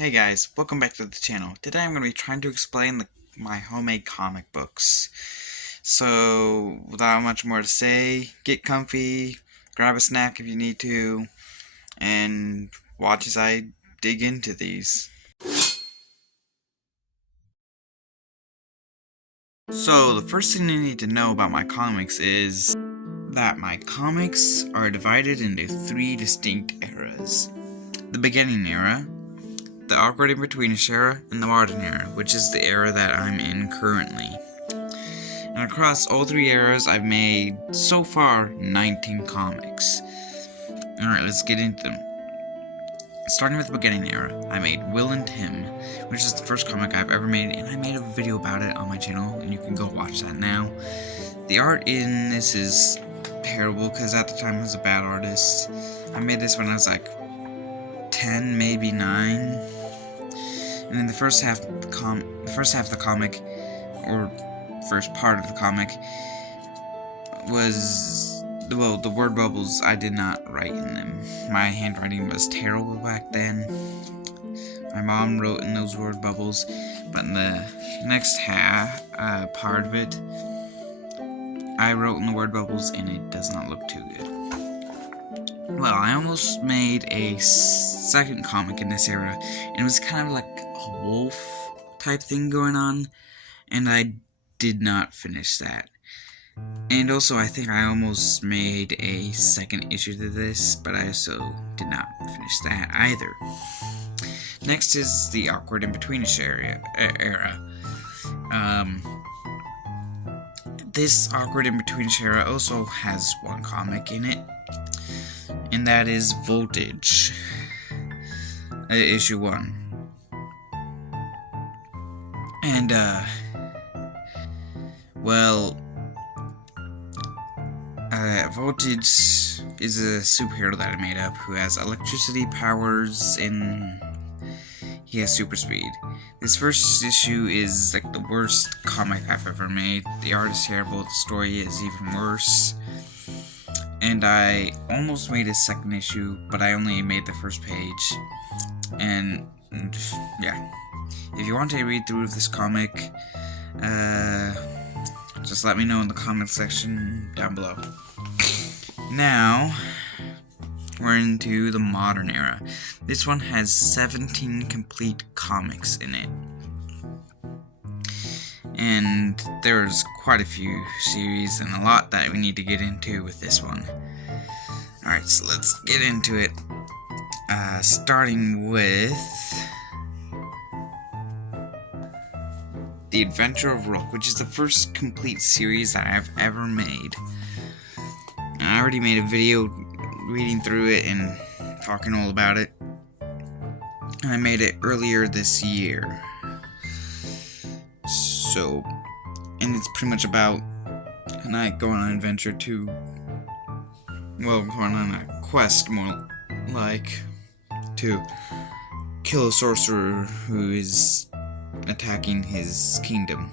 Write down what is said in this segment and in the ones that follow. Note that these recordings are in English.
Hey guys, welcome back to the channel. Today I'm going to be trying to explain my homemade comic books. So, without much more to say, get comfy, grab a snack if you need to, and watch as I dig into these. So, the first thing you need to know about my comics is that my comics are divided into three distinct eras. The beginning era, the awkward in-betweenish era, and the modern era, which is the era that I'm in currently. And across all three eras, I've made, so far, 19 comics. Alright, let's get into them. Starting with the beginning era, I made Will and Tim, which is the first comic I've ever made, and I made a video about it on my channel, and you can go watch that now. The art in this is terrible, because at the time I was a bad artist. I made this when I was like 10, maybe 9. And in the first half of the comic, or first part of the comic, was, well, the word bubbles I did not write in them. My handwriting was terrible back then. My mom wrote in those word bubbles, but in the next part of it, I wrote in the word bubbles, and it does not look too good. Well, I almost made a second comic in this era, and it was kind of like a wolf type thing going on, and I did not finish that. And also, I think I almost made a second issue to this, but I also did not finish that either. Next is the awkward in-betweenish era. This awkward in-betweenish era also has one comic in it, and that is Voltage, issue 1. And, Voltage is a superhero that I made up who has electricity powers and he has super speed. This first issue is like the worst comic I've ever made. The art is terrible, the story is even worse. And I almost made a second issue, but I only made the first page. And yeah. If you want a read through of this comic, just let me know in the comment section down below. Now, we're into the modern era. This one has 17 complete comics in it. And there's quite a few series and a lot that we need to get into with this one. Alright, so let's get into it. Starting with The Adventure of Rook, which is the first complete series that I've ever made. And I already made a video reading through it and talking all about it. And I made it earlier this year. So, and it's pretty much about a knight going on an adventure to, well, going on a quest, more like, to kill a sorcerer who is attacking his kingdom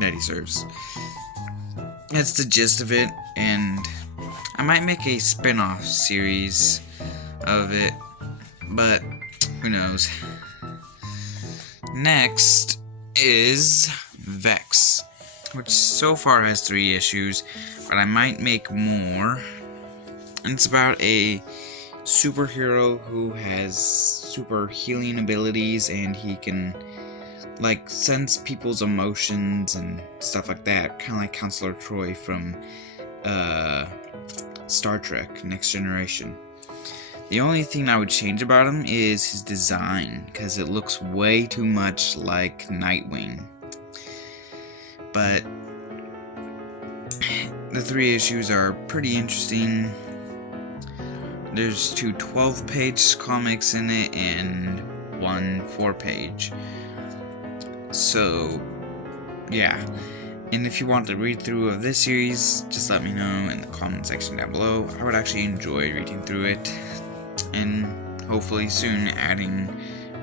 that he serves. That's the gist of it, and I might make a spin-off series of it, but who knows. Next is Vex, which so far has 3 issues, but I might make more. And it's about a superhero who has super healing abilities, and he can, like, sense people's emotions and stuff like that, kind of like Counselor Troy from Star Trek Next Generation. The only thing I would change about him is his design, because it looks way too much like Nightwing. But the 3 issues are pretty interesting. There's 2 12-page comics in it and 1 4-page. So, yeah. And if you want the read-through of this series, just let me know in the comment section down below. I would actually enjoy reading through it, and hopefully soon adding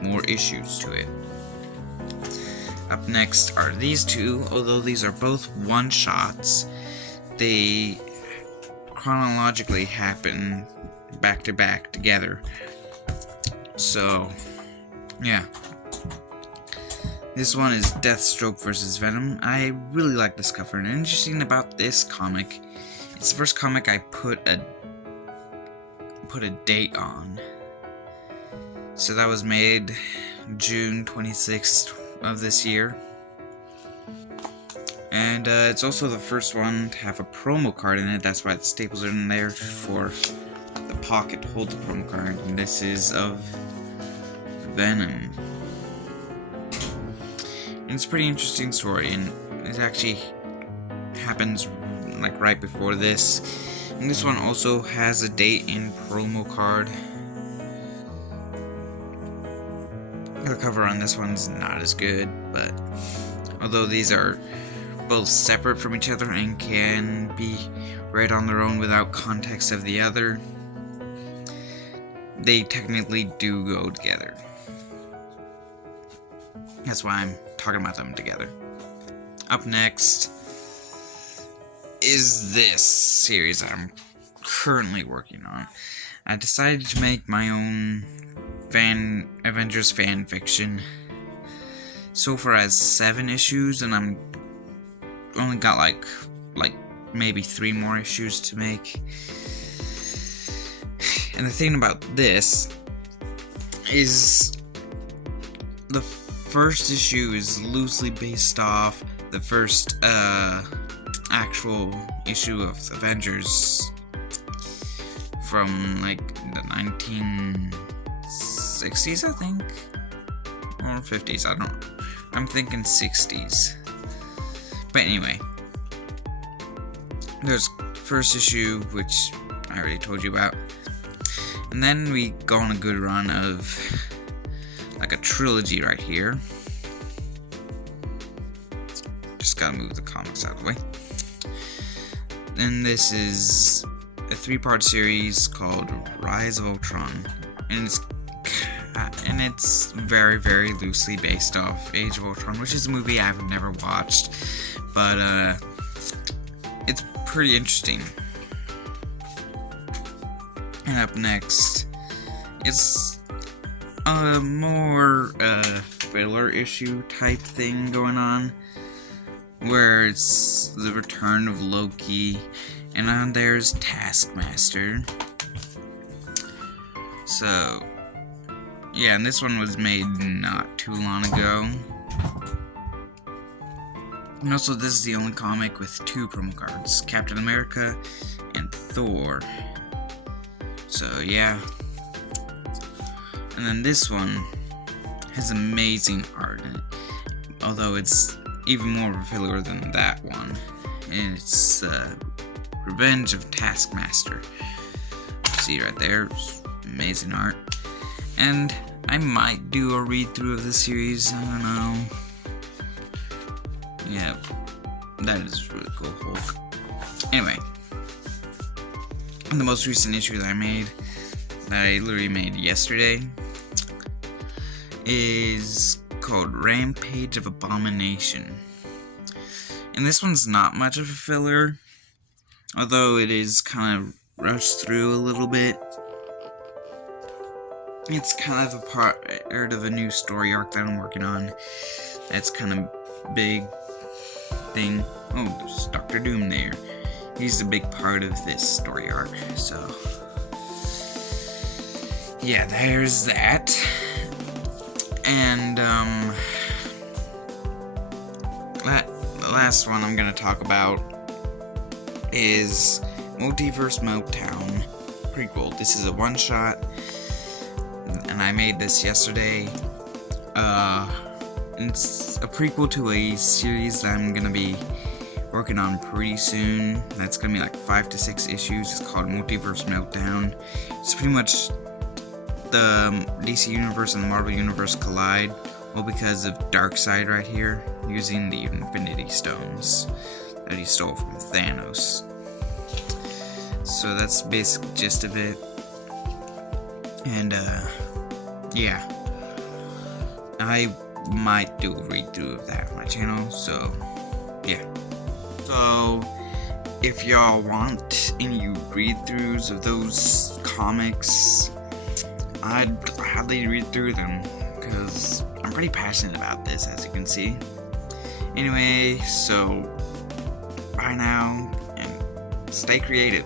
more issues to it. Up next are these 2, although these are both one-shots. They chronologically happen back to back together. So, Yeah. This one is Deathstroke versus Venom. I really like this cover, and interesting about this comic, it's the first comic I put a date on. So that was made June 26th of this year. And it's also the first one to have a promo card in it. That's why the staples are in there for the pocket to hold the promo card. And this is of Venom. And it's a pretty interesting story, and it actually happens like right before this. And this one also has a date and promo card. The cover on this one's not as good, but although these are both separate from each other and can be read on their own without context of the other, they technically do go together. That's why I'm talking about them together. Up next is this series that I'm currently working on. I decided to make my own Avengers fan fiction. So far has 7 issues, and I'm only got like maybe 3 more issues to make. And the thing about this is the first issue is loosely based off the first actual issue of Avengers from like the 1960s, I think, or 50s. I'm thinking 60s. But anyway, there's first issue, which I already told you about, and then we go on a good run of like a trilogy right here. Just gotta move the comics out of the way. And this is a 3-part series called Rise of Ultron, and it's very, very loosely based off Age of Ultron, which is a movie I've never watched, but it's pretty interesting. And up next, it's a more filler issue type thing going on, where it's the return of Loki, and on there's Taskmaster. So yeah, and this one was made not too long ago. And also, this is the only comic with 2 promo cards, Captain America and Thor. So yeah. And then this one has amazing art in it, although it's even more of a filler than that one. And it's Revenge of Taskmaster. See right there, amazing art. And I might do a read-through of the series, I don't know. Yeah, that is really cool, Hulk. Anyway, the most recent issue that I made, that I literally made yesterday, is called Rampage of Abomination. And this one's not much of a filler, although it is kind of rushed through a little bit. It's kind of a part of a new story arc that I'm working on. That's kind of big thing. Oh, there's Dr. Doom there. He's a big part of this story arc, so yeah, there's that. And the last one I'm gonna talk about is Multiverse Meltdown prequel. This is a one-shot, and I made this yesterday. It's a prequel to a series that I'm gonna be working on pretty soon. That's gonna be like 5 to 6 issues. It's called Multiverse Meltdown. It's pretty much the DC Universe and the Marvel Universe collide, well, because of Darkseid right here, using the Infinity Stones that he stole from Thanos. So that's the basic gist of it. And yeah, I might do a read-through of that on my channel, so yeah. So if y'all want any read-throughs of those comics, I'd gladly read through them, because I'm pretty passionate about this, as you can see. Anyway, so bye now, and stay creative.